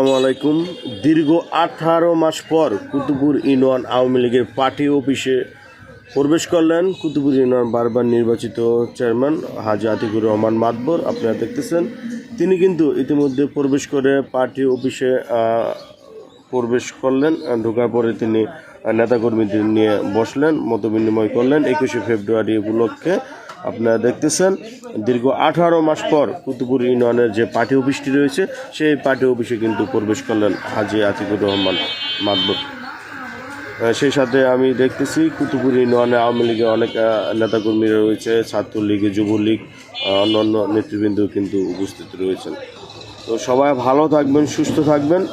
আসসালামু আলাইকুম। দীর্ঘ 18 মাস পর কুতুবপুর ইউনিয়ন আওয়ামী লীগের পার্টি অফিসে প্রবেশ করলেন কুতুবপুর ইউনিয়ন বারবার নির্বাচিত চেয়ারম্যান হাজী আতিকুর রহমান মাতবর। আপনারা দেখতেছেন তিনি কিন্তু ইতিমধ্যে প্রবেশ করে পার্টি অফিসে প্রবেশ করলেন। ঢোকার পরে তিনি নেতাকর্মীদের নিয়ে বসলেন, মতবিনিময় করলেন 21শে ফেব্রুয়ারি উপলক্ষে। আপনারা দেখতেছেন দীর্ঘ 18 মাস পর কুতুবপুর ইউনিয়নের যে পার্টি অফিসটি রয়েছে সেই পার্টি অফিসে কিন্তু প্রবেশ করলেন হাজী আতিকুর রহমান মাতবর। সেই সাথে আমি দেখতেছি কুতুবপুর ইউনিয়নে আওয়ামী লীগের অনেক নেতাকর্মীরা রয়েছে, ছাত্রলীগ, যুবলীগ, অন্যান্য নেতৃবৃন্দ কিন্তু উপস্থিত রয়েছেন। তো সবাই ভালো থাকবেন, সুস্থ থাকবেন।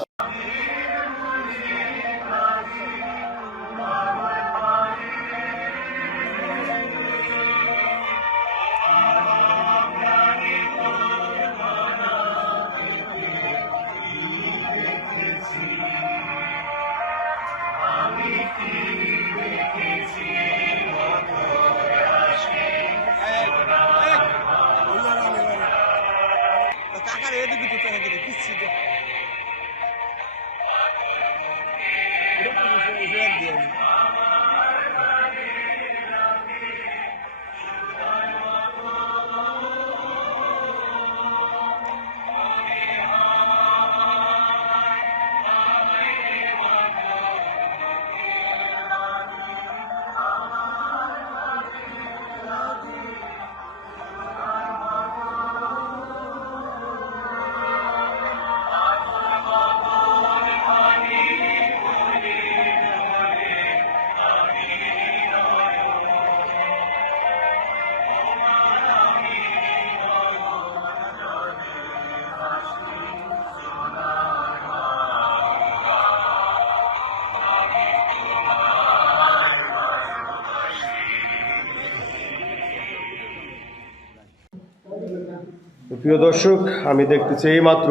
প্রিয় দর্শক, আমি দেখতেছি এইমাত্র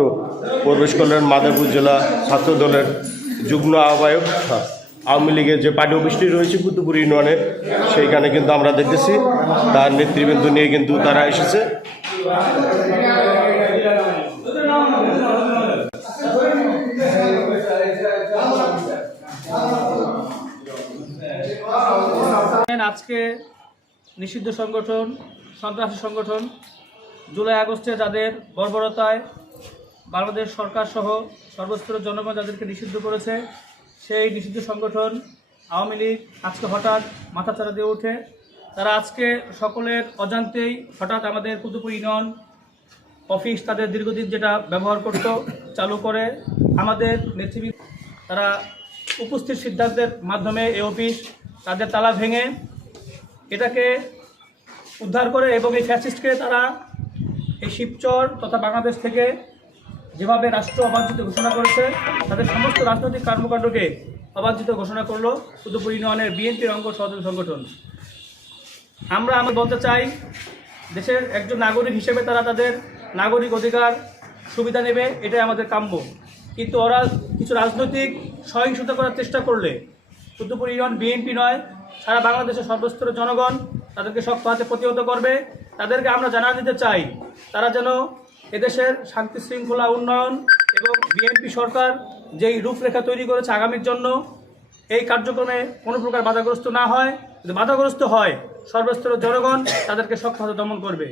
প্রবেশ করলেন মাদারপুর জেলা ছাত্র দলের যুগ্ম আহ্বায়ক আওয়ামী লীগের যে পার্টি অফিসটি রয়েছে কুতুবপুর ইউনিয়নে, সেইখানে কিন্তু আমরা দেখতেছি তার নেতৃবৃন্দ নিয়ে কিন্তু তারা এসেছে। আজকে নিষিদ্ধ সংগঠন, সন্ত্রাসী সংগঠন জুলাই আগস্টে যাদের বর্বরতায় বাংলাদেশ সরকার সহ সর্বস্তরের জনগণ যাদেরকে নিষিদ্ধ করেছে, সেই নিষিদ্ধ সংগঠন আওয়ামী লীগ আজকে হঠাৎ মাথাচাড়া দিয়ে ওঠে। তারা আজকে সকলের অজান্তেই হঠাৎ আমাদের কুতুবপুর ইউনিয়ন অফিস তাদের দীর্ঘদিন যেটা ব্যবহার করত চালু করে আমাদের নেতৃবৃন্দ তারা উপস্থিত সিদ্ধান্তের মাধ্যমে এই অফিস তাদের তালা ভেঙে এটাকে উদ্ধার করে এবং এই ফ্যাসিস্টকে তারা এই শিবচর তথা বাংলাদেশ থেকে যেভাবে রাষ্ট্র অবাঞ্ছিত ঘোষণা করেছে, তাদের সমস্ত রাজনৈতিক কর্মকাণ্ডকে অবাঞ্ছিত ঘোষণা করলো কুতুবপুর ইউনিয়নের বিএনপির অঙ্গ সহযোগী সংগঠন। আমি বলতে চাই, দেশের একজন নাগরিক হিসেবে তারা তাদের নাগরিক অধিকার সুবিধা নেবে, এটাই আমাদের কাম্য। কিন্তু ওরা কিছু রাজনৈতিক সহিংসতা করার চেষ্টা করলে কুতুবপুর ইউনিয়ন বিএনপি নয়, সারা বাংলাদেশের সর্বস্তরের জনগণ তাদেরকে শক্ত হাতে প্রতিহত করবে। তাদেরকে আমরা জানা দিতে চাই তারা যেন এদেশের শান্তি শৃঙ্খলা উন্নয়ন এবং বিএনপি সরকার যেই রূপরেখা তৈরি করেছে আগামীর জন্য, এই কার্যক্রমে কোনো প্রকার বাধাগ্রস্ত না হয়। যদি বাধাগ্রস্ত হয়, সর্বস্তরের জনগণ তাদেরকে শক্ত হাতে দমন করবে।